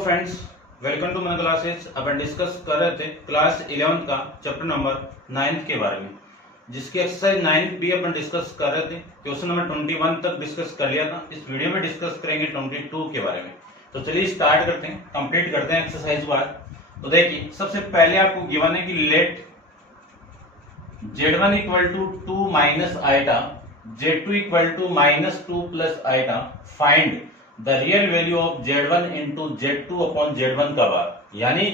Friends, welcome to my classes. अपन discuss कर रहे थे क्लास 11 का चैप्टर नंबर 9 के बारे में, जिसकी एक्सरसाइज 9 भी अपन डिस्कस कर रहे थे। क्वेश्चन नंबर 21 तक डिस्कस कर लिया था। इस वीडियो में डिस्कस करेंगे 22 के बारे में। तो चलिए स्टार्ट करते हैं, कंप्लीट करते हैं एक्सरसाइज बार। तो देखिए, सबसे पहले आपको गिवन है कि let Z1 equal to 2 minus iota, Z2 equal to minus 2 plus iota, find the real value of Z1 into Z2 upon Z1 का बार। यानी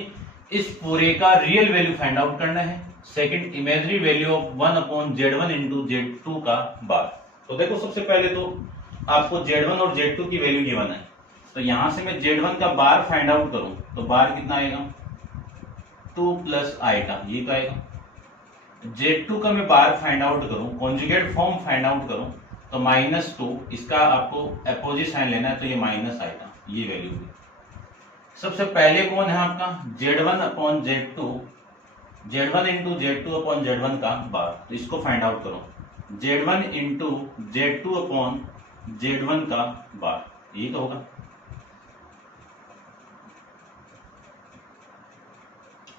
इस पूरे का रियल वैल्यू फाइंड आउट करना है। Second, imaginary value of 1 upon Z1 into Z2 का बार। तो देखो, सबसे पहले तो आपको Z1 और Z2 की वैल्यू गिवन है। तो यहां से मैं Z1 का बार फाइंड आउट करूं तो बार कितना आएगा, 2 प्लस आइटा, ये तो आएगा। Z2 का मैं बार फाइंड आउट करूं, कॉन्जुगेट फॉर्म फाइंड आउट करूं तो -2, इसका आपको अपोजिट साइन लेना है तो ये माइनस आइटा, ये वैल्यू हुई। सबसे पहले कौन है आपका Z1 upon Z2, Z1 into Z2 upon Z1 का बार। तो इसको फाइंड आउट करो, Z1 into Z2 upon Z1 का बार, ये तो होगा।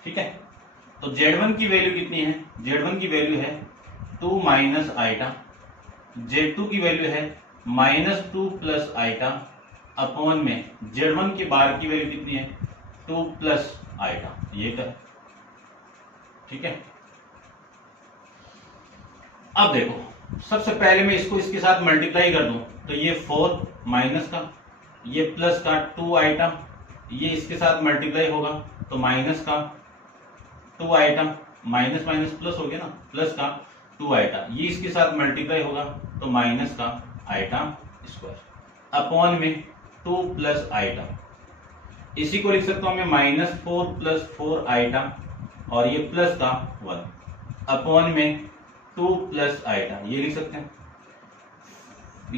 ठीक है, तो Z1 की वैल्यू कितनी है, Z1 की वैल्यू है 2 माइनस आइटा, Z2 की वैल्यू है -2 प्लस आइटा अपॉन में Z1 की बार की वैल्यू कितनी है, 2 प्लस आइटा, ये कर। ठीक है, अब देखो, सबसे पहले मैं इसको इसके साथ मल्टीप्लाई कर दूं तो ये 4 माइनस का, ये प्लस का 2 आइटा, ये इसके साथ मल्टीप्लाई होगा तो माइनस का 2 आइटम, माइनस माइनस प्लस हो गया ना, प्लस का 2 आइटा, ये इसके साथ मल्टीप्लाई होगा तो माइनस का आइटा स्क्वायर अपॉन में 2 प्लस आइटा। इसी को लिख सकता हूं मैं -4 प्लस 4 आइटा और ये प्लस का 1 अपॉन में 2 प्लस आइटा, ये लिख सकते हैं।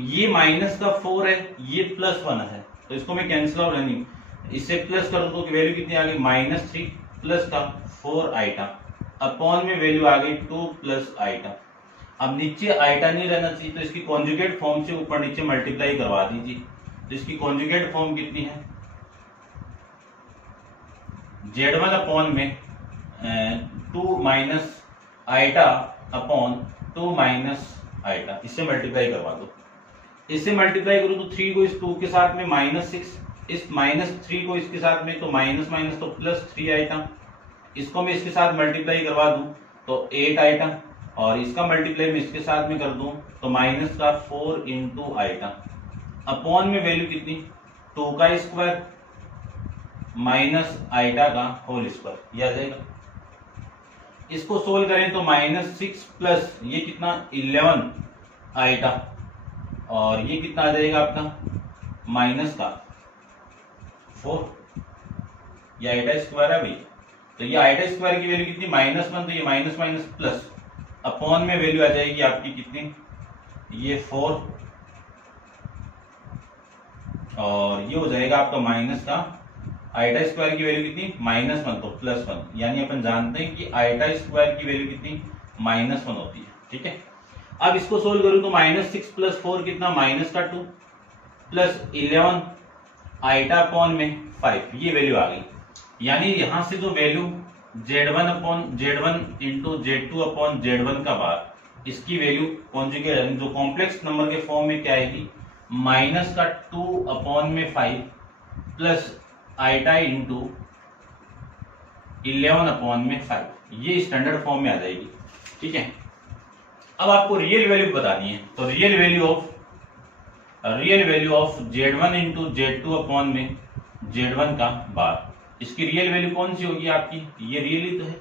ये माइनस का 4 है, ये प्लस 1 है, तो इसको मैं कैंसिल आउट नहीं, इससे प्लस करूं तो वैल्यू कितनी आ गई, -3 प्लस का 4 आइटा अपॉन में वैल्यू आ गई 2 प्लस आइटा। अब नीचे आइटा नहीं रहना चाहिए तो इसकी कॉन्जुगेट फॉर्म से ऊपर नीचे मल्टीप्लाई करवा दीजिए। तो इसकी कॉन्जुगेट फॉर्म कितनी है, Z1 अपॉन में 2 minus iota upon 2 minus iota, इससे मल्टीप्लाई करवा दो। इससे मल्टीप्लाई करूं तो 3 को इस 2 के साथ में -6, इस -3 को इसके साथ में तो माइनस माइनस तो +3 आइटा, इसको मैं इसके साथ मल्टीप्लाई करवा दूं तो 8 आइटा, और इसका मल्टीप्लाई मैं इसके साथ में कर दूं तो माइनस का 4 इंटू आइटा अपॉन में वैल्यू कितनी, 2 का स्क्वायर माइनस आइटा का होल स्क्वायर, ये आ जाएगा। इसको सोल्व करें तो -6 प्लस ये कितना 11 आइटा, और ये कितना आ जाएगा आपका माइनस का 4, ये आइटा स्क्वायर है भाई। तो ये आइटा स्क्वायर की वैल्यू कितनी, -1, तो ये माइनस माइनस प्लस अपॉन में वैल्यू आ जाएगी आपकी कितनी, ये 4, और ये हो जाएगा आपका माइनस का आइटा स्क्वायर की वैल्यू कितनी, -1, तो +1, यानी अपन जानते हैं कि आइटा स्क्वायर की वैल्यू कितनी, -1 होती है। ठीक है, अब इसको सोल्व करूं तो -6 प्लस 4 कितना, -2 प्लस 11 आइटा अपॉन में 5, ये वैल्यू आ गई। यानी यहां से जो value Z1 into Z2 upon Z1 का बार, इसकी वैल्यू कॉन्जुगेट जो कॉम्प्लेक्स नंबर के फॉर्म में क्या आएगी, -2 अपॉन में 5 प्लस आइटा इंटू 11 अपॉन में 5, ये स्टैंडर्ड फॉर्म में आ जाएगी। ठीक है, अब आपको रियल वैल्यू बतानी है तो real value of Z1 into Z2 upon में Z1 का बार, इसकी रियल वैल्यू कौन सी होगी आपकी, ये रियल ही तो है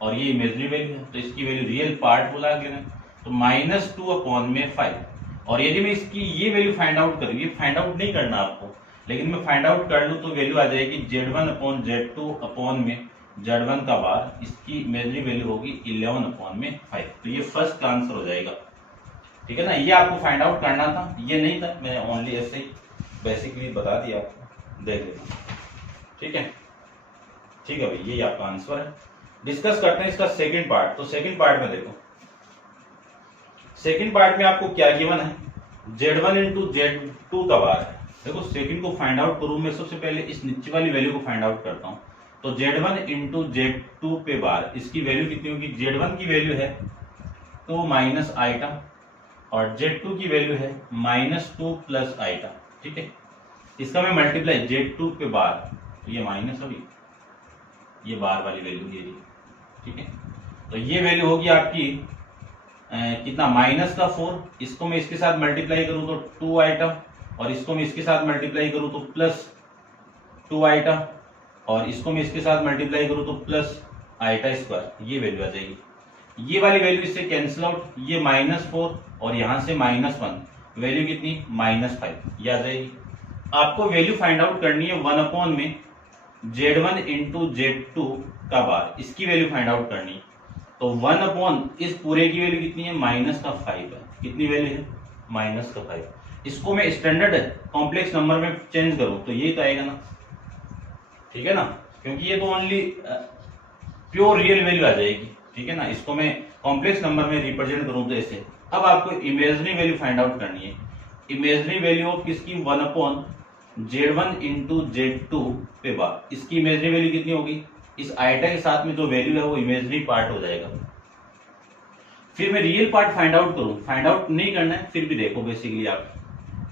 और ये इमेजिनरी वैल्यू है, तो इसकी वैल्यू रियल पार्ट बोला गया है तो -2 अपॉन में 5। और यदि मैं इसकी ये वैल्यू फाइंड आउट करूँ, ये फाइंड आउट नहीं करना आपको, लेकिन मैं फाइंड आउट कर लूँ तो वैल्यू आ जाएगी Z1 अपॉन Z2 अपॉन में Z1 का बार, इसकी इमेजिनरी वैल्यू होगी 11 अपॉन में 5। तो ये फर्स्ट का आंसर हो जाएगा। ठीक है ना, ये आपको फाइंड आउट करना था, ये नहीं था, मैं ओनली ऐसे ही बेसिकली बता दिया आपको, देख लेना। ठीक है, ठीक है भाई, यही आपका आंसर है। डिस्कस करते हैं इसका सेकंड पार्ट। तो सेकंड पार्ट में देखो, सेकंड पार्ट में आपको क्या गिवन है, Z1 इंटू Z2 का बार है। देखो सेकंड को फाइंड आउट करूं मैं, सबसे पहले इस नीचे वाली वैल्यू को फाइंड आउट करता हूं। तो Z1 इंटू Z2 पे बार, इसकी वैल्यू कितनी होगी? Z1 की वैल्यू है 2 माइनस आइटा और Z2 की वैल्यू है -2 प्लस आइटा। ठीक है, इसका मैं मल्टीप्लाई Z2 पे बार, तो ये माइनस होगी, ये बार वाली वैल्यू ये रही। ठीक है, तो ये वैल्यू होगी आपकी कितना? माइनस का 4, इसको मैं इसके साथ मल्टीप्लाई करूं तो 2 आइटा, और इसको मैं इसके साथ मल्टीप्लाई करूं तो प्लस 2 आइटा, और इसको मैं इसके साथ मल्टीप्लाई करूं तो प्लस आइटा स्क्वायर, ये वैल्यू आ जाएगी। ये वाली वैल्यू इससे कैंसिल आउट, ये -4 और यहां से -1, वैल्यू कितनी? -5, ये आ जाएगी। आपको वैल्यू फाइंड आउट करनी है 1 अपॉन में Z1 इंटू Z2 का बार, इसकी वैल्यू फाइंड आउट करनी है। तो 1 अपॉन इस पूरे की वैल्यू कितनी है? -5 है। कितनी वैल्यू है? -5। इसको मैं स्टैंडर्ड कॉम्प्लेक्स नंबर में चेंज करूं तो यही तो आएगा ना, ठीक है ना, क्योंकि ये तो ओनली प्योर रियल वैल्यू आ जाएगी। ठीक है ना, इसको मैं कॉम्प्लेक्स नंबर में रिप्रेजेंट करूं तो ऐसे। अब आपको इमेजिनरी वैल्यू फाइंड आउट करनी है। इमेजिनरी वैल्यू ऑफ किसकी? 1 अपॉन Z1 इंटू Z2 पे बार, इसकी इमेजिनरी वैल्यू कितनी होगी? इस आइटा के साथ में जो वैल्यू है वो इमेजिनरी पार्ट हो जाएगा। फिर मैं रियल पार्ट फाइंड आउट करूं, फाइंड आउट नहीं करना है, फिर भी देखो बेसिकली आप,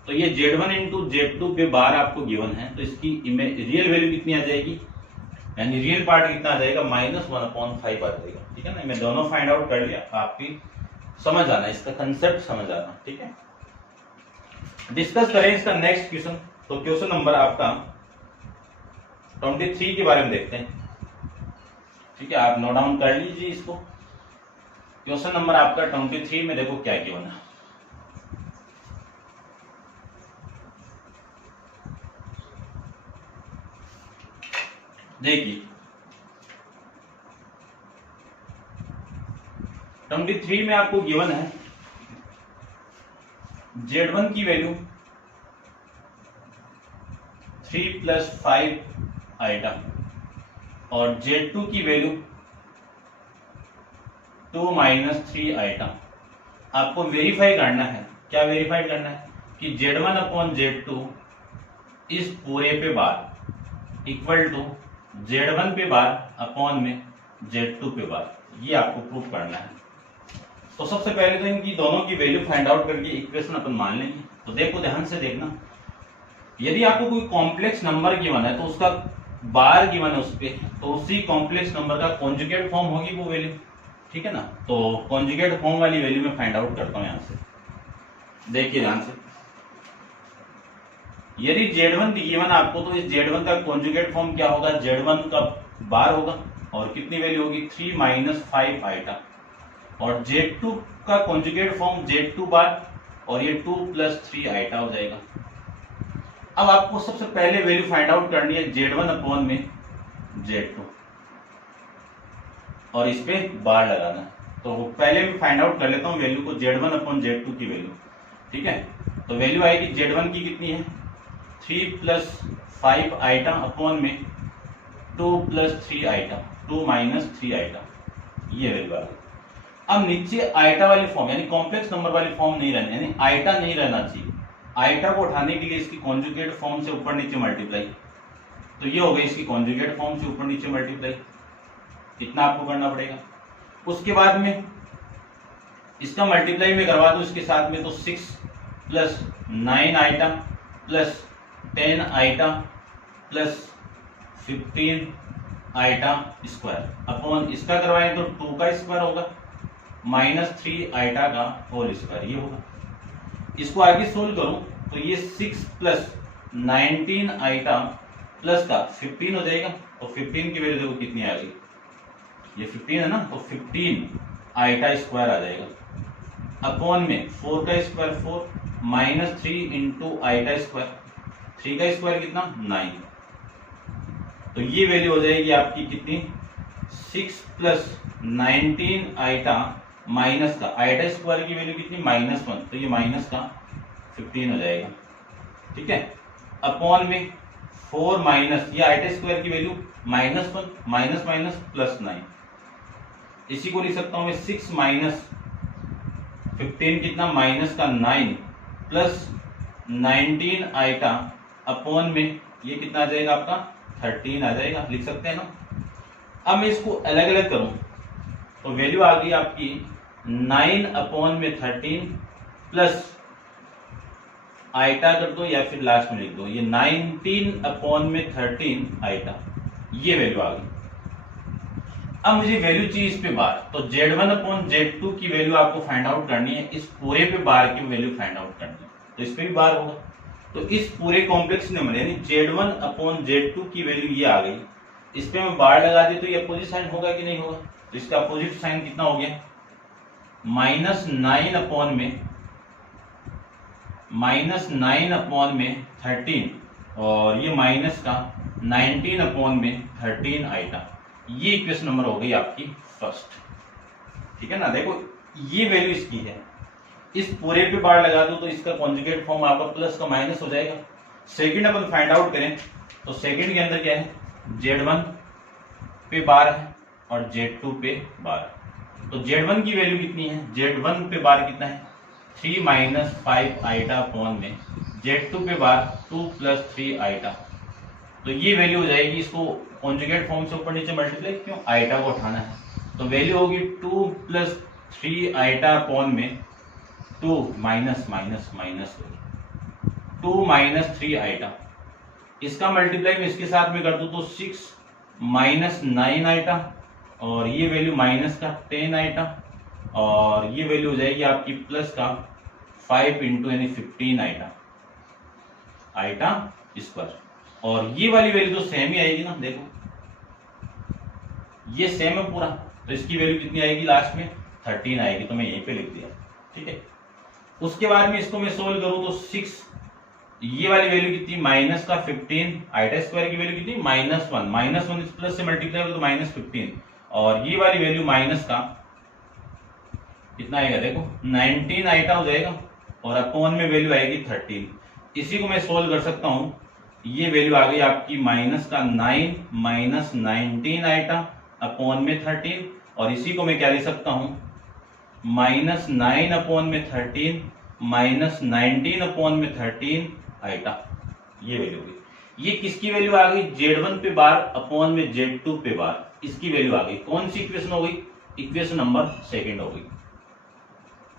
तो ये Z1 इंटू Z2 पे बार आपको गिवन है, तो इसकी रियल वैल्यू कितनी आ जाएगी? यानी रियल पार्ट कितना आ जाएगा? -1/5 आ जाएगा। ठीक है ना, मैं दोनों फाइंड आउट कर लिया, आपकी समझ आना, इसका कंसेप्ट समझ आना। ठीक है, डिस्कस करें इसका नेक्स्ट क्वेश्चन। तो क्वेश्चन नंबर आपका 23 के बारे में देखते हैं। ठीक है, आप नोट डाउन कर लीजिए इसको। क्वेश्चन नंबर आपका 23 में देखो क्या गिवन है। देखिए 23 में आपको गिवन है Z1 की वैल्यू 3 + 5 आइटा और Z2 की वैल्यू 2 - 3 आइटा। आपको वेरीफाई करना है, क्या वेरीफाई करना है? कि Z1 अपॉन Z2 इस पूरे पे बार इक्वल टू Z1 पे बार अपॉन में Z2 पे बार, ये आपको प्रूफ करना है। तो सबसे पहले तो इनकी दोनों की वैल्यू फाइंड आउट करके इक्वेशन अपन मान लेंगे। तो देखो ध्यान से देखना, यदि आपको कोई कॉम्प्लेक्स नंबर गिवन है तो उसका बार गिवन है उस पे, तो उसी कॉम्प्लेक्स नंबर का कॉन्जुगेट फॉर्म होगी वो वैल्यू। ठीक है ना, तो कॉन्जुगेट फॉर्म वाली वैल्यू मैं फाइंड आउट करता हूं यहां से। देखिए ध्यान से, यदि Z1 गिवन आपको तो इस Z1 का कॉन्जुगेट फॉर्म क्या होगा? Z1 का बार होगा और कितनी वैल्यू होगी? 3 - 5 आइटा, और Z2 का कॉन्जुगेट फॉर्म Z2 बार और ये 2 + 3 आइटा हो जाएगा। अब आपको सबसे पहले वैल्यू फाइंड आउट करनी है Z1 अपॉन में Z2 और इस पे बार लगाना है। तो पहले मैं फाइंड आउट कर लेता हूं वैल्यू को, Z1 अपॉन Z2 की वैल्यू। ठीक है, तो वैल्यू आएगी Z1 की कितनी है? 3 + 5 आइटा अपॉन में 2 + 3 आइटा, 2 - 3 आइटा, ये वैल्यू आ गई। अब नीचे आइटा वाली फॉर्म यानी कॉम्प्लेक्स नंबर वाली फॉर्म नहीं रहनी, यानी आइटा नहीं रहना चाहिए। आइटा को उठाने के लिए इसकी कॉन्जुगेट फॉर्म से ऊपर नीचे मल्टीप्लाई, तो ये हो गई इसकी कॉन्जुगेट फॉर्म से ऊपर नीचे मल्टीप्लाई, इतना आपको करना पड़ेगा। उसके बाद में इसका मल्टीप्लाई में करवा दूं इसके साथ में, तो 6 + 9 iota plus 10 iota plus 15 iota square upon इसका करवाएं तो 2 का स्क्वायर होगा -3 आइटा का होल स्क्वायर, ये होगा। इसको आगे सोल्व करूं तो ये 6 + 19 आइटा प्लस का 15 हो जाएगा, तो 15 की वैल्यू देखो कितनी आ गई, ये 15 है ना, तो 15 आइटा स्क्वायर आ जाएगा अपॉन में 4 का स्क्वायर 4 -3 इंटू आइटा स्क्वायर, 3 का स्क्वायर कितना 9, तो ये वैल्यू हो जाएगी आपकी कितनी 6 + 19 आइटा माइनस का आइटा स्क्वायर की वैल्यू कितनी -1, तो ये माइनस का 15 हो जाएगा। ठीक है, अपॉन में 4 माइनस ये आइटा स्क्वायर की वैल्यू -1 माइनस माइनस प्लस 9, इसी को लिख सकता हूं मैं 6 - 15 कितना माइनस का 9 प्लस 19 आइटा अपॉन में ये कितना आ जाएगा आपका 13 आ जाएगा, लिख सकते हैं ना। अब मैं इसको अलग अलग करूं तो वैल्यू आ गई आपकी 9 अपॉन में 13 प्लस आइटा कर दो या फिर लास्ट में लिख दो ये 19 अपॉन में 13 आइटा, ये वैल्यू आ गई। अब मुझे वैल्यू चाहिए इस पे बार, तो Z1 अपॉन Z2 की वैल्यू आपको फाइंड आउट करनी है, इस पूरे पे बार की वैल्यू फाइंड आउट करनी है, तो इस पे भी बार होगा। तो इस पूरे कॉम्प्लेक्स नंबर यानी Z1 अपॉन Z2 की वैल्यू ये आ गई, इस पे मैं बार लगा दी तो ये अपोजिट साइन होगा कि नहीं होगा, तो इसका अपोजिट साइन कितना हो गया -9 अपॉन में 13 और ये माइनस का 19 अपॉन में 13 आइटा, ये इक्वेशन नंबर हो गई आपकी फर्स्ट। ठीक है ना, देखो ये वैल्यू इसकी है, इस पूरे पे बार लगा दो तो इसका कॉन्जुगेट फॉर्म आपका प्लस का माइनस हो जाएगा। सेकंड अपन फाइंड आउट करें तो सेकंड के अंदर क्या है Z1 पे बार है और Z2 पे बार है, तो Z1 की वैल्यू कितनी है, Z1 पे बार कितना है 3 माइनस 5 आइटा अपॉन में Z2 पे बार 2 प्लस 3 आइटा, तो ये वैल्यू हो जाएगी, इसको कॉन्जुगेट फॉर्म से ऊपर नीचे मल्टीप्लाई क्यों आइटा को उठाना है, तो वैल्यू होगी 2 प्लस 3 आइटा अपॉन में 2 minus minus minus 2 minus 3 iota, इसका मल्टीप्लाई में इसके साथ में कर दूं तो 6 माइनस 9 आइटा और ये वैल्यू माइनस का 10 आइटा और ये वैल्यू हो जाएगी आपकी प्लस का 5 इंटू यानी 15 आइटा स्क्वायर, और ये वाली वैल्यू तो सेम ही आएगी ना, देखो ये सेम है पूरा, तो इसकी वैल्यू कितनी आएगी लास्ट में 13 आएगी, तो मैं यहीं पे लिख दिया। ठीक है, उसके बाद में इसको मैं सोल्व करूं तो 6 ये वाली वैल्यू कितनी माइनस का 15 आइटा स्क्वायर की वैल्यू कितनी -1 इस प्लस से मल्टीप्लाई हो तो -15 और ये वाली वैल्यू माइनस का कितना आएगा देखो 19 आइटा हो जाएगा और अपॉन में वैल्यू आएगी 13, इसी को मैं सोल्व कर सकता हूं, ये वैल्यू आ गई आपकी माइनस का 9 माइनस 19 आइटा अपॉन में 13 और इसी को मैं क्या लिख सकता हूं -9 अपॉन में 13 माइनस 19 अपॉन में 13 आइटा, ये वैल्यू गई। ये किसकी वैल्यू आ गई Z1 पे बार अपॉन में Z2 पे बार, इसकी वैल्यू आ गई, कौन सी इक्वेशन हो गई इक्वेशन नंबर सेकंड हो गई।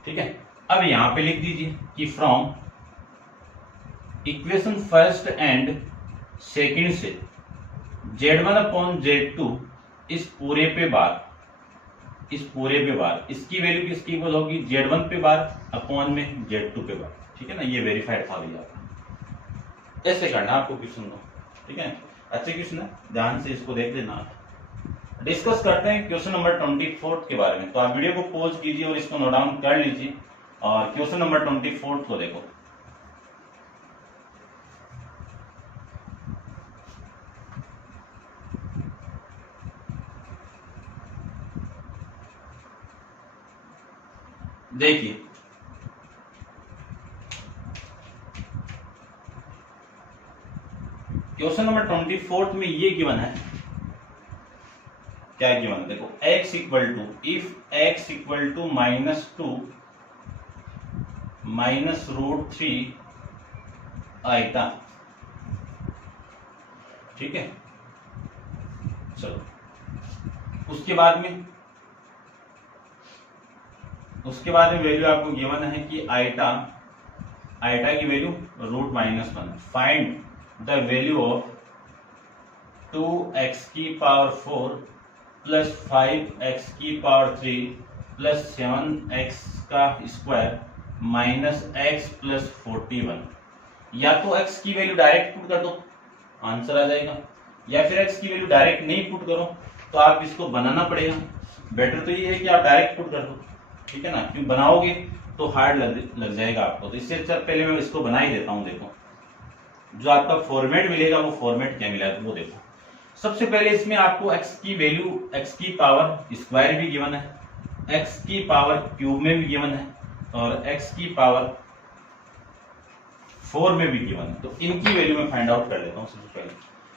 ठीक है, अब यहां पे लिख दीजिए कि from equation first and second से Z1 अपॉन Z2 इस पूरे पे बार इसकी वैल्यू किसकी इक्वल होगी Z1 पे बार अपॉन में Z2 पे बार। ठीक है ना, ये वेरीफाइड था भैया, ऐसे करना आपको क्वेश्चन को। ठीक है, अच्छे क्वेश्चन है, ध्यान से इसको देख लेना। डिस्कस करते हैं क्वेश्चन नंबर 24 के बारे में, तो आप वीडियो को पॉज कीजिए और इसको नोट डाउन कर लीजिए और क्वेश्चन नंबर 24 को देखो। देखिए क्वेश्चन नंबर 24 में ये गिवन है, क्या गिवन है देखो, x equal to if x equal to -2 minus √3 iota. ठीक है, चलो उसके बाद में वैल्यू आपको गिवन है कि आइटा की value √-1, find the value of 2x की पावर 4 प्लस 5x की पावर 3 प्लस 7x का स्क्वायर माइनस x प्लस 41। या तो x की वैल्यू डायरेक्ट पुट कर दो आंसर आ जाएगा, या फिर x की वैल्यू डायरेक्ट नहीं पुट करो तो आप इसको बनाना पड़ेगा। बेटर तो ये है कि आप डायरेक्ट पुट कर दो, ठीक है ना, क्यों बनाओगे तो हार्ड लग जाएगा आपको, तो इससे अच्छा पहले मैं इसको बना ही देता हूं। देखो जो आपका फॉर्मेट मिलेगा वो फॉर्मेट क्या मिला है वो देखो। सबसे पहले इसमें आपको x की वैल्यू x की पावर स्क्वायर भी गिवन है, x की पावर क्यूब में भी गिवन है और x की पावर 4 में भी गिवन है, तो इनकी वैल्यू मैं फाइंड आउट कर लेता हूं सबसे पहले।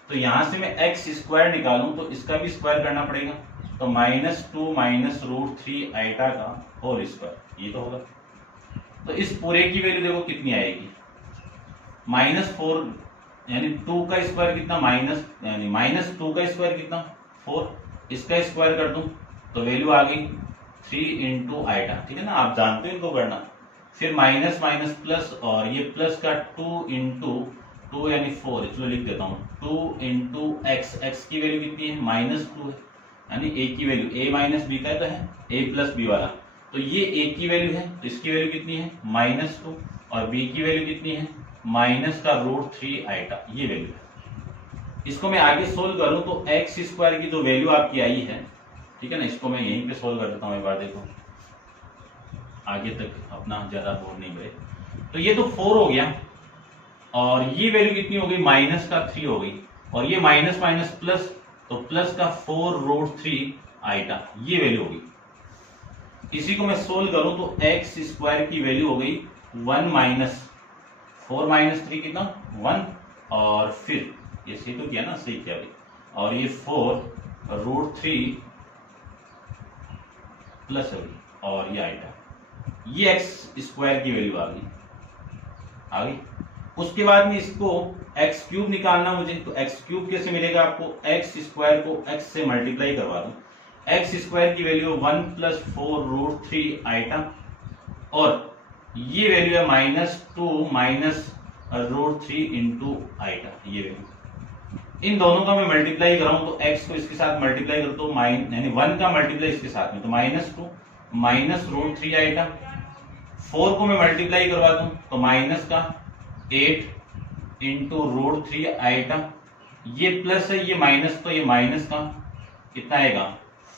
तो यहां से मैं x स्क्वायर निकालूं तो इसका भी स्क्वायर करना पड़ेगा, तो -2 माइनस √3 आइटा का होल स्क्वायर, ये तो होगा। तो इस पूरे की वैल्यू देखो कितनी आएगी, -4 यानी 2 का स्क्वायर कितना माइनस, यानी -2 का स्क्वायर कितना 4, इसका स्क्वायर कर दूं तो वैल्यू आ गई 3 इंटू आइटा, ठीक है ना, आप जानते हो इनको करना। फिर माइनस माइनस प्लस, और ये प्लस का 2 इंटू 2 यानी 4, इसमें लिख देता हूँ 2 इंटू एक्स, एक्स की वैल्यू कितनी है -2 है, यानी ए की वैल्यू a माइनस बी का तो है a प्लस बी वाला, तो ये a की वैल्यू है तो इसकी वैल्यू कितनी है -2, और b की वैल्यू कितनी है माइनस का √3 आइटा, ये वैल्यू है। इसको मैं आगे सोल्व करूं तो एक्स स्क्वायर की जो वैल्यू आपकी आई है, ठीक है ना, इसको मैं यहीं पे सोल्व कर देता हूं एक बार, देखो आगे तक अपना ज्यादा बोर नहीं करे। तो ये तो 4 हो गया, और ये वैल्यू कितनी हो गई माइनस का 3 हो गई, और ये माइनस माइनस प्लस, तो प्लस का 4√3 आइटा, ये वैल्यू होगी। इसी को मैं सोल्व करूं तो एक्स स्क्वायर की वैल्यू हो गई 1 माइनस 4 माइनस 3 कितना 1, और फिर ये सही तो किया ना, सही किया भाई, और ये 4√3 प्लस होगी, और ये आइटा, ये एक्स स्क्वायर की वैल्यू आ गई। उसके बाद में इसको एक्स क्यूब निकालना मुझे, तो एक्स क्यूब कैसे मिलेगा आपको, एक्स स्क्वायर को एक्स से मल्टीप्लाई करवा दूं, एक्स स्क्वायर की वैल्यू 1 प्लस 4√3 आइटा, और ये वैल्यू है -2 माइनस √3 इंटू आइटा, ये वैल्यू। इन दोनों का मैं मल्टीप्लाई कराऊं तो x को इसके साथ मल्टीप्लाई कर तो यानी 1 का मल्टीप्लाई इसके साथ में, तो -2 माइनस √3 आइटा, 4 को मैं मल्टीप्लाई करवा दूं तो माइनस का 8 इंटू √3 आइटा, ये प्लस है ये माइनस, तो ये माइनस का कितना आएगा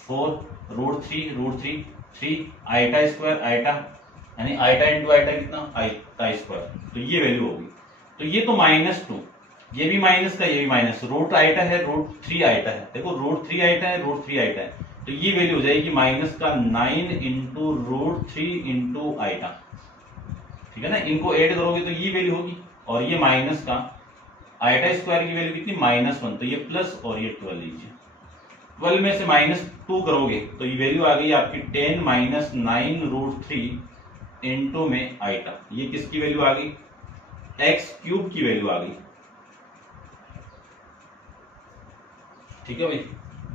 4√3 3 आइटा स्क्वायर आइटा, यानी आइटा इंटू आइटा कितना आइटा स्क्वायर, तो ये वैल्यू होगी। तो ये तो -2, ये भी माइनस का ये भी माइनस, रूट आइटा है √3 आइटा है, देखो √3 आइटा है √3 आइटा है, तो ये वैल्यू हो जाएगी माइनस का 9 इंटू √3 इंटू आइटा, ठीक है ना, इनको ऐड करोगे तो ये वैल्यू होगी, और ये माइनस का आइटा स्क्वायर की वैल्यू कितनी -1, तो ये प्लस, और ये 12 लीजिए, 12 में से -2 करोगे तो ये वैल्यू आ गई आपकी 10 माइनस 9√3 इंटू में आइटा, ये किसकी वैल्यू आ गई एक्स क्यूब की वैल्यू आ गई, ठीक है भाई।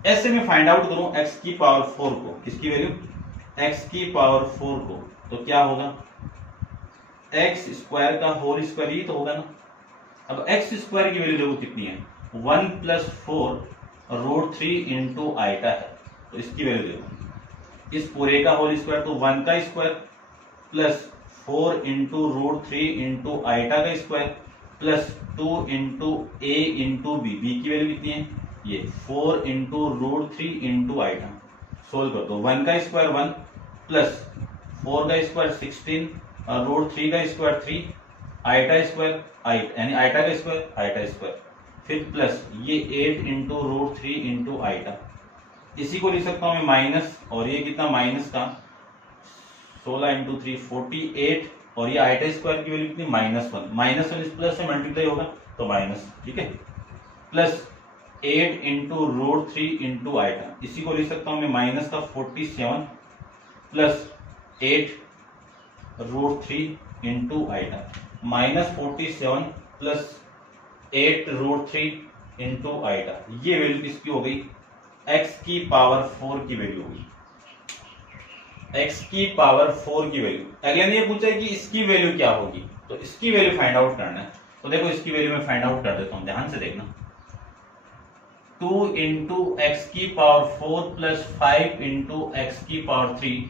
ऐसे में फाइंड आउट करूं एक्स की पावर 4 को, किसकी वैल्यू एक्स की पावर 4 को, तो क्या होगा एक्स स्क्वायर का होल स्क्वायर, ही तो होगा ना। अब एक्स स्क्वायर की वैल्यू देखो कितनी है 1 प्लस 4√3 इंटू आइटा है, तो इसकी वैल्यू देखो, इस पूरे का होल स्क्वायर तो 1 का square plus 4 into √3 into iota का square plus 2 into A into B, B की वैल्यू कितनी है ये 4 इंटू √3 इंटू आइटा, सोल्व कर दो, 1 का स्क्वायर 1 प्लस 4 का स्क्वायर 16 और √3 का स्क्वायर 3, आइटा स्क्वायर यानी आइटा का स्क्वायर आइटा स्क्वायर, फिर प्लस ये 8 इंटू √3 इंटू आइटा, इसी को लिख सकता हूं मैं माइनस, और ये कितना माइनस का 16 इंटू 3 48, और ये आइटा स्क्वायर की वैल्यू कितनी -1 इस प्लस से मल्टीप्लाई होगा तो माइनस, ठीक है, प्लस 8 इंटू √3 इंटू आइटा, इसी को लिख सकता हूं मैं माइनस का 47 plus 8 √3 into iota, -47 plus 8 √3 into iota, ये वैल्यू किसकी हो गई एक्स की पावर 4 की वैल्यू होगी, एक्स की पावर 4 की वैल्यू। अगेन ये पूछा है कि इसकी वैल्यू क्या होगी, तो इसकी वैल्यू फाइंड आउट करना है, तो देखो इसकी वैल्यू मैं फाइंड आउट कर देता हूं, ध्यान से देखना, 2 इंटू एक्स की पावर 4 प्लस 5 इंटू एक्स की power 3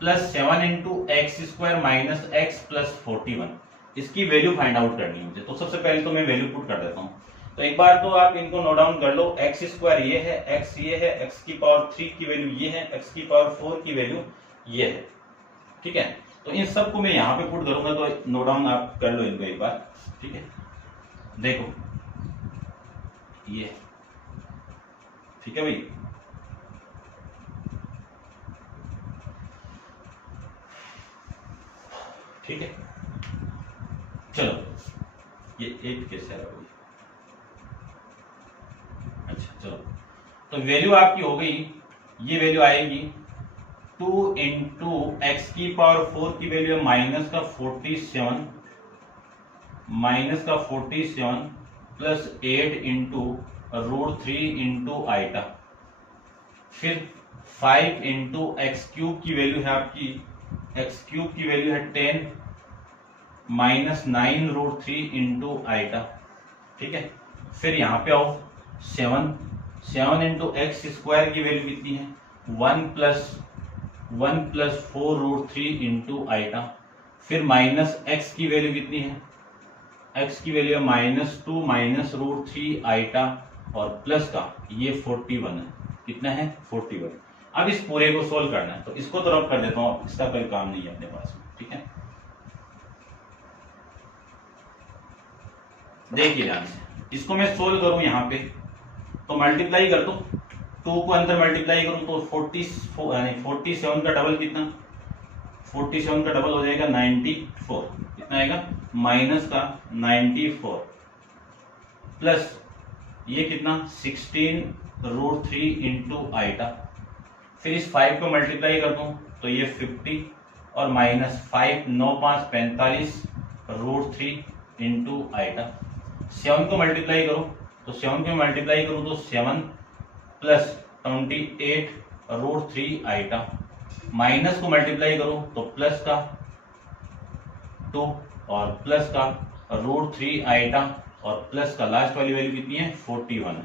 plus 7 into x square minus x plus 41, इसकी वैल्यू फाइंड आउट करनी है मुझे। तो सबसे पहले तो मैं वैल्यू पुट कर देता हूं, तो एक बार तो आप इनको नोट डाउन कर लो, एक्स स्क्वायर ये है, एक्स ये है, एक्स की पावर 3 की वैल्यू ये है, एक्स की पावर 4 की वैल्यू ये है, ठीक है। तो इन सबको मैं यहाँ पे पुट करूंगा, तो नोट डाउन आप कर लो इनको एक बार, ठीक है। देखो ये, ठीक है भाई, ठीक है, चलो ये 8 कैसे आ गई, अच्छा चलो, तो वैल्यू आपकी हो गई, ये वैल्यू आएगी 2 इंटू एक्स की पावर 4 की वैल्यू है माइनस का 47 माइनस का 47 प्लस 8 इंटू √3 इंटू आइटा, फिर 5 इंटू एक्स क्यूब की वैल्यू है आपकी, एक्स क्यूब की वैल्यू है 10 माइनस 9 √3 इंटू आइटा, ठीक है। फिर यहाँ पे आओ 7 इंटू एक्स स्क्वायर की वैल्यू कितनी है 1 प्लस 4 √3 इंटू आइटा, फिर माइनस एक्स की वैल्यू कितनी है, एक्स की वैल्यू है -2 माइनस √3 आइटा और प्लस का ये 41 है, कितना है 41। अब इस पूरे को सोल्व करना है तो इसको तो रब कर देता हूँ, इसका कोई काम नहीं है अपने पास में, ठीक है। देखिए ध्यान से, इसको मैं सोल्व करूं यहाँ पे तो मल्टीप्लाई कर दो, 2 को अंदर मल्टीप्लाई करूं तो 47 का डबल कितना, 47 का डबल हो जाएगा 94, कितना आएगा माइनस का 94 प्लस ये कितना 16 √3 इंटू आइटा, फिर इस 5 को मल्टीप्लाई कर दूं तो ये 50 और -5 9 5 45 √3 इंटू आइटा, 7 को मल्टीप्लाई करो तो 7 को मल्टीप्लाई करूं तो 7 प्लस 28 √3 आइटा, माइनस को मल्टीप्लाई करो तो प्लस का 2 और प्लस का √3 आइटा और प्लस का लास्ट वाली वैल्यू कितनी है 41 है,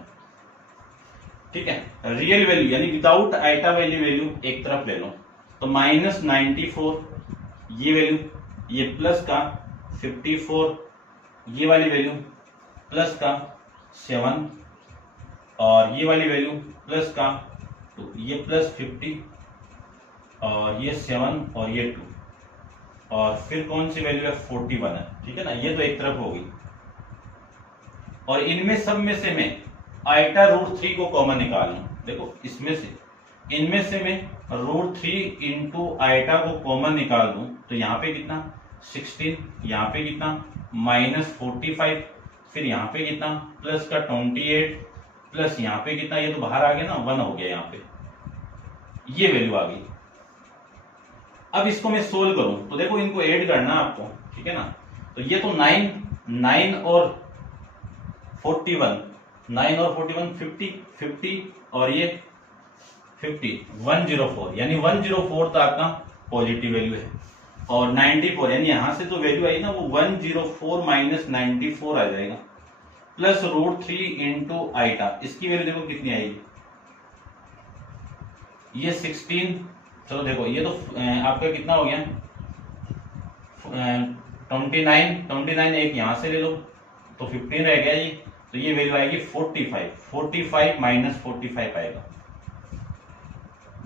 ठीक है। रियल वैल्यू यानी विदाउट आइटा वैल्यू एक तरफ ले लो तो -94 ये वैल्यू, ये प्लस का 54 ये वाली वैल्यू, प्लस का 7 और ये वाली वैल्यू प्लस का 2, ये प्लस 50 और ये 7 और ये 2 और फिर कौन सी वैल्यू है 41 है, ठीक है ना। ये तो एक तरफ होगी और इनमें सब में से मैं आइटा √3 को कॉमन निकाल लूं, देखो इसमें से इनमें से मैं √3 इंटू आइटा को कॉमन निकाल दूं तो यहाँ पे कितना 16, यहाँ पे कितना -45, फिर यहाँ पे कितना प्लस का 28 प्लस यहाँ पे कितना, ये तो बाहर आ गया ना 1 हो गया, यहाँ पे ये वैल्यू आ गई। अब इसको मैं सोल्व करूं तो देखो इनको ऐड करना आपको, ठीक है ना। तो ये तो 9 और 41 9 और 41 50 और ये 50 104 यानी 104 तो आपका पॉजिटिव वैल्यू है और 94 यानी यहां से तो वैल्यू आई ना वो 104 माइनस 94 आ जाएगा प्लस √3 इंटू आइटा, इसकी वैल्यू देखो कितनी आएगी ये 16, चलो देखो ये तो आपका कितना हो गया 29 एक यहां से ले लो तो 15 रह गया ये, तो ये वैल्यू आएगी 45 माइनस 45 आएगा।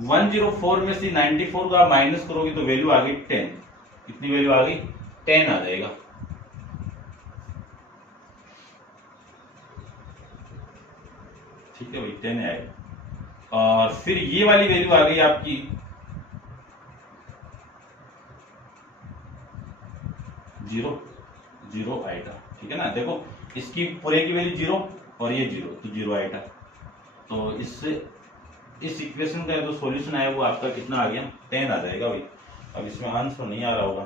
104 में से 94 का माइनस करोगे तो वैल्यू आ गई 10, कितनी वैल्यू आ गई 10 आ जाएगा। ठीक है भाई 10 आएगा और फिर ये वाली वैल्यू आ गई आपकी 0 आएगा, ठीक है ना। देखो इसकी पूरे की वैल्यू 0 और ये 0 तो 0 आएगा। तो इससे इस इक्वेशन का जो सॉल्यूशन आया वो आपका कितना आ गया 10 आ जाएगा भाई। अब इसमें आंसर नहीं आ रहा होगा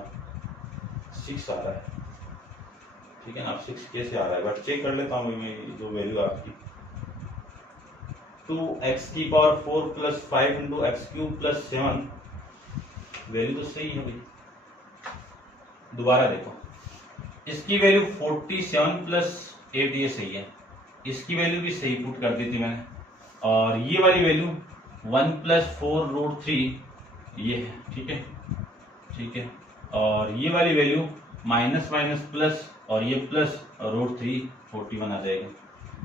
6 आ रहा है, ठीक है ना। अब 6 कैसे आ रहा है बट चेक कर लेता हूँ मैं जो वैल्यू आपकी 2x⁴ plus 5 into x³ plus 7 value तो सही है भाई। दोबारा देखो इसकी वैल्यू 47 प्लस 8 ये सही है, इसकी वैल्यू भी सही पुट कर दी थी मैंने और ये वाली वैल्यू 1 प्लस 4 √3 ये है, ठीक है। और ये वाली वैल्यू माइनस प्लस और ये प्लस √3 41 आ जाएगा।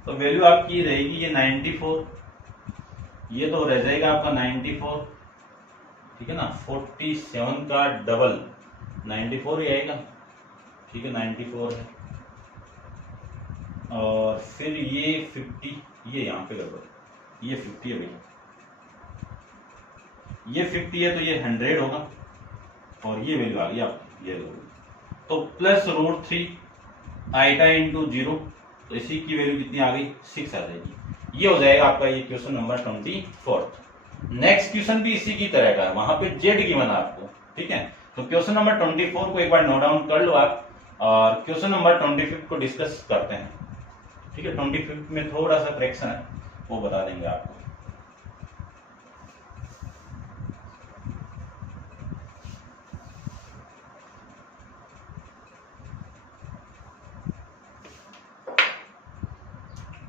तो वैल्यू आपकी रहेगी ये 94, ये तो रह जाएगा आपका 94, ठीक है ना। 47 का डबल 94 ही आएगा, ठीक है 94 है। और फिर ये 50, ये यहाँ पे गड़बड़, ये 50 है भैया, ये 50 है तो ये 100 होगा और ये वैल्यू आ गई आपकी ये लोग। तो प्लस √3 आइटा इंटू 0, तो इसी की वैल्यू कितनी आ गई 6 आ जाएगी। ये हो जाएगा आपका ये क्वेश्चन नंबर 24। नेक्स्ट क्वेश्चन भी इसी की तरह का है, वहां पे जेड गिवन आपको, ठीक है। तो क्वेश्चन नंबर 24 को एक बार नोट डाउन कर लो आप। और क्वेश्चन नंबर 25 को डिस्कस करते हैं। ठीक है, 25 में थोड़ा सा करेक्शन है, वो बता देंगे आपको।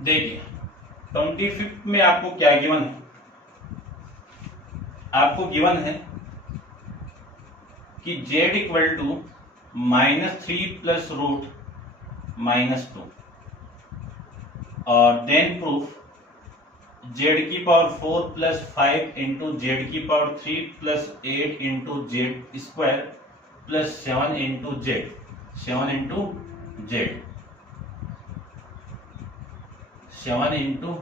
देखिए 25 में आपको क्या गिवन है, आपको गिवन है कि z equal to -3 plus root -2 और देन प्रूफ z की पावर 4 प्लस 5 इंटू जेड की power 3 plus 8 into Z square plus 7 into Z 7 into Z 7 into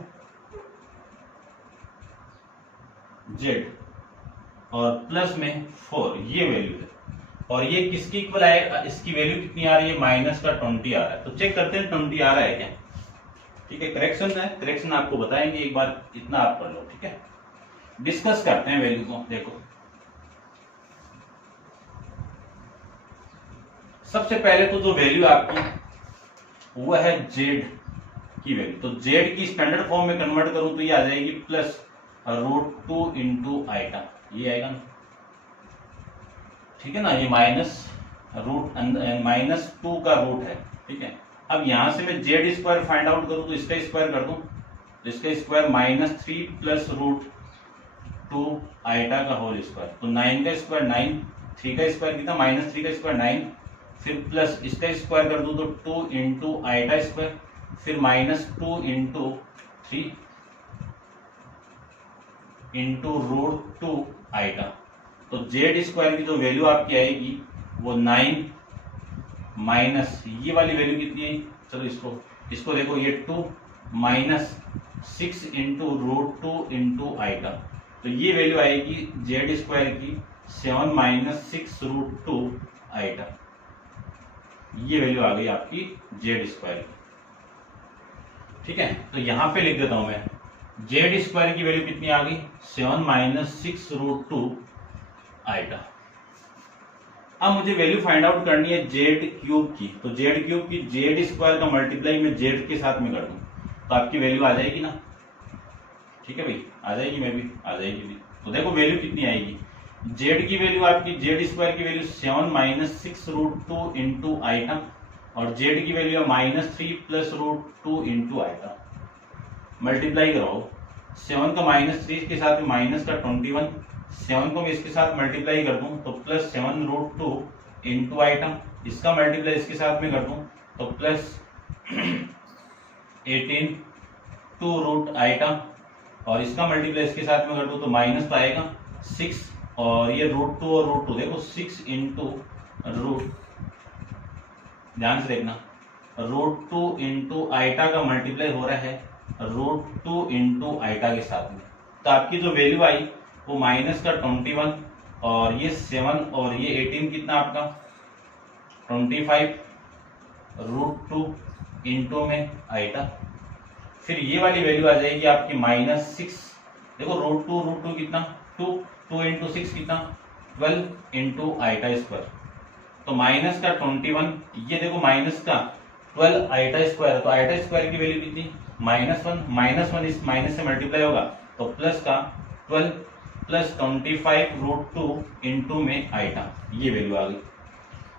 Z और प्लस में 4, ये वैल्यू है। और ये किसकी इक्वल आएगा, इसकी वैल्यू कितनी आ रही है, माइनस का 20 आ रहा है। तो चेक करते हैं 20 आ रहा है क्या। ठीक है, करेक्शन है, करेक्शन आपको बताएंगे, एक बार इतना आप कर लो। ठीक है, डिस्कस करते हैं वैल्यू को। देखो सबसे पहले तो जो वैल्यू आपकी वो है जेड की वैल्यू। तो जेड की स्टैंडर्ड फॉर्म में कन्वर्ट करूं तो ये आ जाएगी प्लस √2 इंटू आइटा, ये आएगा ना। ठीक है ना, ये -2 का रूट है। ठीक है, अब यहां से मैं जेड स्क्वायर फाइंड आउट करूं तो इसका स्क्वायर कर दूं, तो इसका स्क्वायर -3 प्लस √2 आइटा का होल स्क्वायर। तो 9 का स्क्वायर 9, 3 का स्क्वायर कितना, -3 का स्क्वायर 9, फिर प्लस इसका स्क्वायर कर दूं तो 2 इंटू आइटा स्क्वायर, फिर -2 इंटू 3 इंटू √2 आइटा। तो जेड स्क्वायर की जो वैल्यू आपकी आएगी वो 9 माइनस ये वाली वैल्यू कितनी है, चलो इसको देखो, ये 2 माइनस 6 इंटू √2 इंटू आइटा। तो ये वैल्यू आएगी जेड स्क्वायर की 7 माइनस 6 √2 आइटा। ये वैल्यू आ गई आपकी जेड स्क्वायर की। ठीक है, तो यहां पे लिख देता हूं मैं, जेड स्क्वायर की वैल्यू कितनी आ गई, 7 माइनस 6 √2 आइटा। अब मुझे वैल्यू फाइंड आउट करनी है जेड क्यूब की। तो जेड क्यूब की जेड स्क्वायर का मल्टीप्लाई मैं जेड के साथ में कर दूं तो आपकी वैल्यू आ जाएगी ना। ठीक है भाई, आ जाएगी, मैं भी आ जाएगी भी। तो देखो वैल्यू कितनी आएगी, जेड की वैल्यू आपकी, जेड स्क्वायर की वैल्यू 7 माइनस 6 √2 इंटू आइटा, और जेड की वैल्यू है -3 प्लस √2 इंटू आइटा। मल्टीप्लाई कराओ, 7 का -3 के साथ माइनस का 21, 7 को मैं इसके साथ मल्टीप्लाई कर दूं तो प्लस 7 √2 इंटू आइटम, इसका मल्टीप्लाई इसके साथ में कर दूं तो प्लस 18 2 रूट आइटम, और इसका मल्टीप्लाई इसके साथ में कर दूं तो माइनस तो आएगा 6, और ये √2 और √2 देखो 6 इंटू रूट, ध्यान से देखना, √2 इंटू आइटा का मल्टीप्लाई हो रहा है √2 इंटू आइटा के साथ में। तो आपकी जो वैल्यू आई वो माइनस का 21, और ये 7 और ये 18 कितना आपका 25 √2 इंटू में आइटा। फिर ये वाली वैल्यू आ जाएगी आपकी -6, देखो √2 कितना 2 इंटू 6 कितना 12 इंटू आइटा स्क्वायर। तो माइनस का 21, ये देखो माइनस का 12 आइटा स्क्वायर, तो आइटा स्क्वायर की वैल्यू कितनी -1 इस माइनस से मल्टीप्लाई होगा तो प्लस का 12 प्लस 25 √2 इंटू में आइटा, ये वैल्यू आ गई।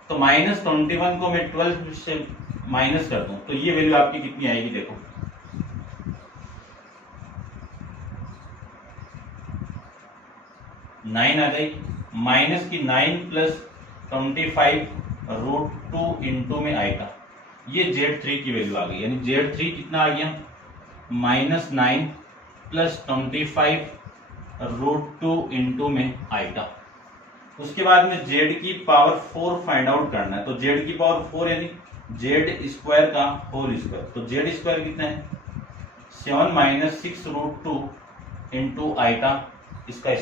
तो -21 को मैं 12 से माइनस कर दूं तो ये वैल्यू आपकी कितनी आएगी, देखो 9 आ जाएगी। माइनस की 9 प्लस 25 √2 इंटू में आएगा, ये Z3 की वैल्यू आ गई। यानी Z3 कितना आ गया, -9 प्लस 25 √2 इंटू में आएगा। उसके बाद में Z की पावर 4 फाइंड आउट करना है। तो Z की पावर 4 यानी Z स्क्वायर का होल स्क्वायर। तो Z स्क्वायर कितना है 7 माइनस 6 √2 इंटू आइटा, इसका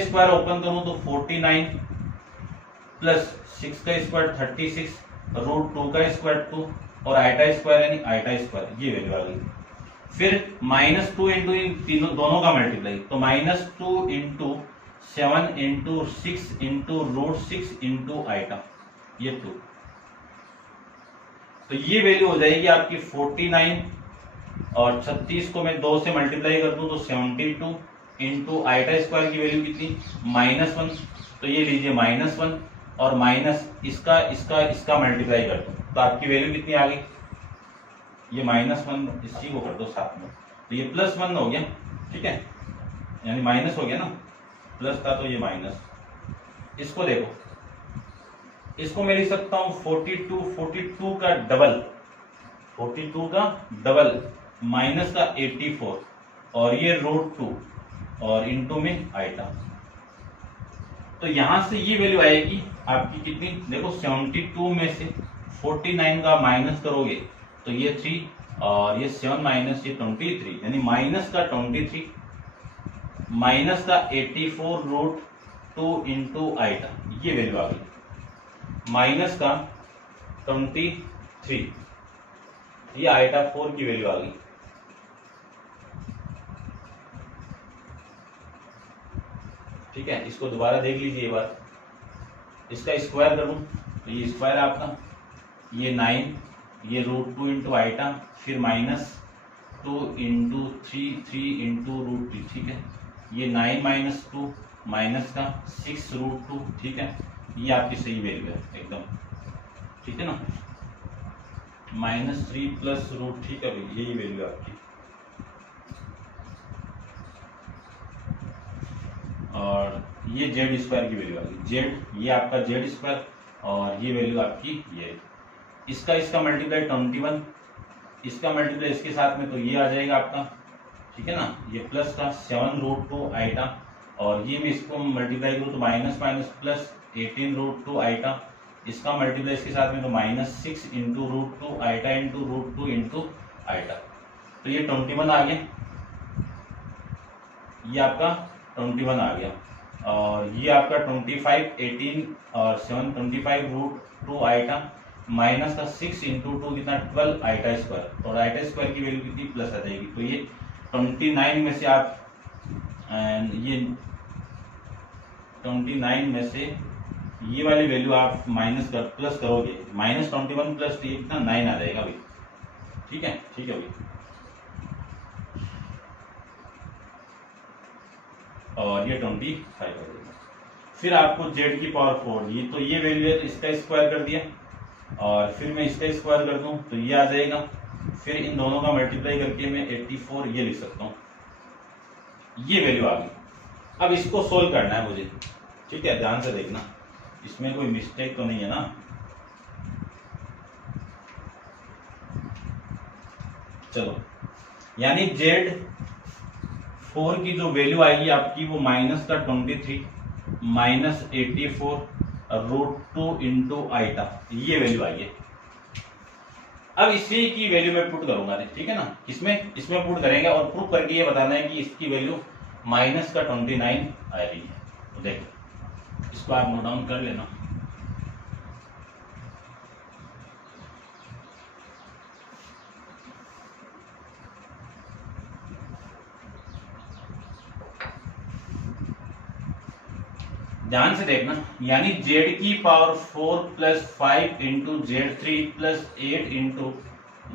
स्क्वायर ओपन करूं तो 49 प्लस 6 का स्क्वायर 36 √2 का स्क्वायर 2 और आइटा स्क्वायर यानी आइटा स्क्वायर, ये वैल्यू आ गई। फिर -2 इंटू इन तीनों दोनों का मल्टीप्लाई, तो -2 into 7 into 6 into √6 into iota, ये 2 तो ये वैल्यू हो जाएगी आपकी 49 और 36 को मैं 2 से मल्टीप्लाई कर दूं तो 72 इंटू आइटा स्क्वायर की वैल्यू कितनी -1। तो ये लीजिए -1 और माइनस इसका इसका इसका मल्टीप्लाई कर दो तो आपकी वैल्यू कितनी आ गई, ये -1 इसी को कर दो साथ में तो ये +1 हो गया, ठीक है, यानी माइनस हो गया ना, प्लस था तो ये माइनस। इसको देखो, इसको मैं लिख सकता हूं 42 का डबल, 42 का डबल माइनस का 84 और ये √2 और इनटू में आइटा। तो यहां से ये वैल्यू आएगी आपकी कितनी, देखो 72 में से 49 का माइनस करोगे तो ये 3 और ये 7 माइनस ये 23, यानी माइनस का 23 माइनस का 84 √2 इंटू आइटा, ये वैल्यू आ गई माइनस का 23, ये आइटा 4 की वैल्यू आ गई। ठीक है, इसको दोबारा देख लीजिए एक बार, इसका स्क्वायर करूं तो ये स्क्वायर आपका ये 9, ये √2 इंटू आइटा, फिर -2 इंटू 3 इंटू √3, ठीक है, ये 9 - 2 माइनस का 6 √2, ठीक है, ये आपकी सही वैल्यू है एकदम, ठीक है ना, -3 प्लस √, ठीक है भाई, यही वैल्यू आपकी। और ये जेड स्क्वायर की वैल्यू आ गई, जेड ये आपका जेड स्क्वायर और ये वैल्यू आपकी ये, इसका मल्टीप्लाई 21, इसका मल्टीप्लाई इसके साथ में तो ये आ जाएगा आपका, ठीक है ना, ये प्लस का 7 √2 आइटा और ये मैं इसको मल्टीप्लाई करूँ तो माइनस प्लस 18 √2 आइटा, इसका मल्टीप्लाई इसके साथ में तो -6 into √2 iota into √2 into iota, तो ये 21 आ गया, ये आपका 21 आ गया और ये आपका 25 18 और 7 25 √2 आइटा माइनस का 6 इंटू 2 कितना 12 आइटा स्क्वायर और आइटा स्क्वायर की वैल्यू कितनी प्लस आ जाएगी, तो ये 29 में से आप ये 29 में से ये वाली वैल्यू आप माइनस कर प्लस करोगे, -21 प्लस कितना 9 आ जाएगा भाई, ठीक है भाई, और ये 25 आ जाएगा। फिर आपको z की पावर 4, ये तो ये वैल्यू है तो इसका स्क्वायर कर दिया और फिर मैं इसका स्क्वायर कर दूं तो ये आ जाएगा, फिर इन दोनों का मल्टीप्लाई करके मैं 84 ये लिख सकता हूं, ये वैल्यू आ गई। अब इसको सोल्व करना है मुझे, ठीक है, ध्यान से देखना, इसमें कोई मिस्टेक तो नहीं है ना। चलो, यानी Z4 की जो वैल्यू आएगी आपकी वो माइनस का 23 -84 √2 इंटू आइटा, ये वैल्यू आई है। अब इसी की वैल्यू में पुट करूंगा, ठीक है ना, इसमें पुट करेंगे और प्रूफ करके ये बताना है कि इसकी वैल्यू माइनस का 29 आ रही है। तो देखो, इसको आप नोट डाउन कर लेना। ध्यान से देखना, यानी z की power 4 plus 5 into Z3 plus 8 into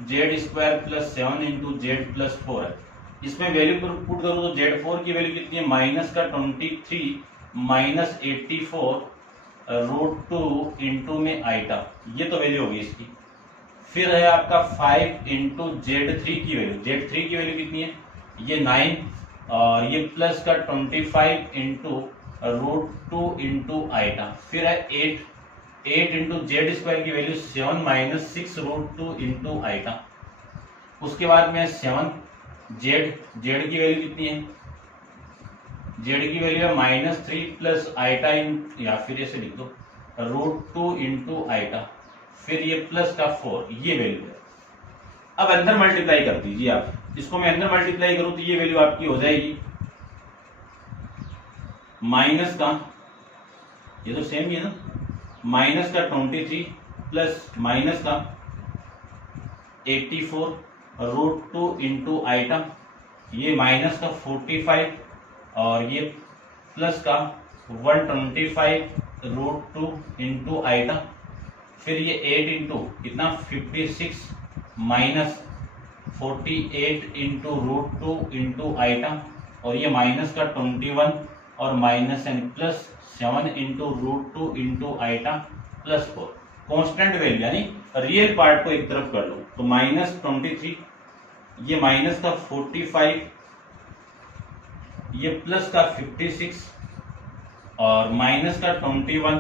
Z² plus 7 into Z plus 4 है। इसमें वैल्यू पुट करूं तो Z4 की वैल्यू कितनी है, माइनस का 23 माइनस 84 √2 इंटू में आइटा, ये तो वैल्यू होगी इसकी। फिर है आपका 5 इंटू Z3 की वैल्यू, Z3 की वैल्यू कितनी है, ये 9 और ये प्लस का 25 इंटू √2 इंटू आइटा, फिर है 8 इंटू Z² की वैल्यू 7 माइनस 6 √2 इंटू आइटा। उसके बाद में 7 Z की वैल्यू कितनी है, Z की वैल्यू है -3 प्लस आइटा या फिर ऐसे लिख दो √2 इंटू आइटा, फिर ये प्लस का 4, ये वैल्यू है। अब अंदर मल्टीप्लाई कर दीजिए आप, इसको मैं अंदर मल्टीप्लाई करूं तो ये वैल्यू आपकी हो जाएगी माइनस का, ये तो सेम ही है ना, माइनस का 23 प्लस माइनस का 84 √2 इंटू आइटा, ये माइनस का 45 और ये प्लस का 125 √2 इंटू आइटा, फिर ये 8 इंटू कितना 56 माइनस 48 इंटू √2 इंटू आइटा, और ये माइनस का 21 और माइनस यानी plus 7 into √2 into iota plus 4। Constant value यानी रियल पार्ट को एक तरफ कर लो, तो माइनस 23, ये माइनस का 45, ये प्लस का 56 और माइनस का 21,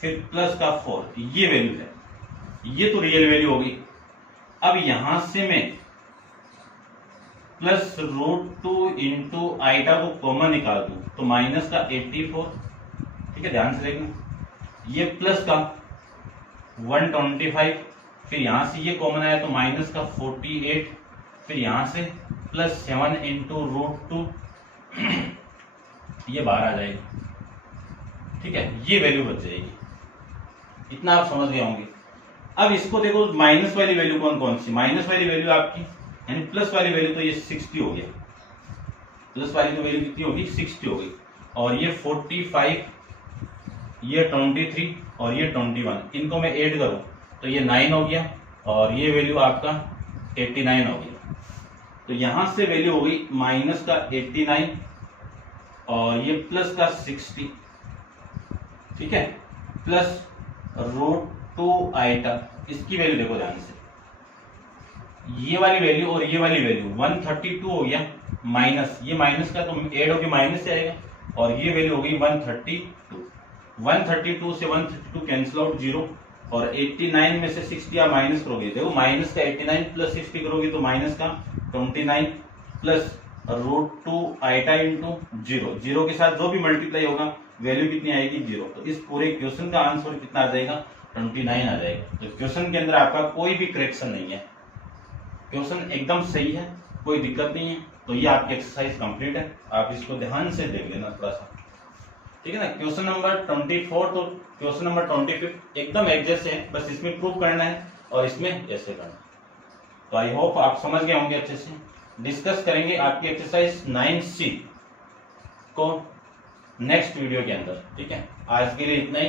फिर प्लस का 4, ये वैल्यू है, ये तो रियल वैल्यू होगी। अब यहां से मैं प्लस √2 इंटू आइटा को कॉमन निकाल दूं तो माइनस का 84, ठीक है ध्यान से देखना, ये प्लस का 125, फिर यहां से ये कॉमन आया तो माइनस का 48, फिर यहां से प्लस 7 इंटू √2, ये बाहर आ जाएगी, ठीक है, ये वैल्यू बच जाएगी। इतना आप समझ गए होंगे। अब इसको देखो माइनस वाली वैल्यू कौन कौन सी, माइनस वाली वैल्यू आपकी यानी प्लस वाली वैल्यू तो ये 60 हो गया, प्लस वाली तो वैल्यू कितनी होगी 60 हो गई, और ये 45, ये 23 और ये 21, इनको मैं ऐड करूं तो ये 9 हो गया, और ये वैल्यू आपका 89 हो गया। तो यहां से वैल्यू हो गई माइनस का 89 और ये प्लस का 60, ठीक है, प्लस √2 आइटा, इसकी वैल्यू देखो ध्यान से, ये वाली वैल्यू और ये वाली वैल्यू 132 हो गया, माइनस ये माइनस का तो ऐड होगी माइनस से आएगा, और ये वैल्यू हो गई 132 से 132 कैंसिल आउट 0, और 89 में से 60 आप माइनस करोगे, देखो माइनस का 89 प्लस 60 करोगे तो माइनस का 29 प्लस √2 आइटा इंटू 0 के साथ जो भी मल्टीप्लाई होगा वैल्यू कितनी आएगी 0। तो इस पूरे क्वेश्चन का आंसर कितना आ जाएगा 29 आ जाएगा। तो क्वेश्चन के अंदर आपका कोई भी करेक्शन नहीं है, क्वेश्चन एकदम सही है, कोई दिक्कत नहीं है। तो ये आपकी एक्सरसाइज कंप्लीट है, आप इसको ध्यान से देख लेना थोड़ा सा, ठीक है ना। क्वेश्चन नंबर 24 तो क्वेश्चन नंबर 25 एकदम एग्जैक्ट है, बस इसमें प्रूव करना है और इसमें ऐसे करना है। तो आई होप आप समझ गए होंगे अच्छे से। डिस्कस करेंगे आपकी एक्सरसाइज 9C को नेक्स्ट वीडियो के अंदर, ठीक है। आज के लिए इतना ही।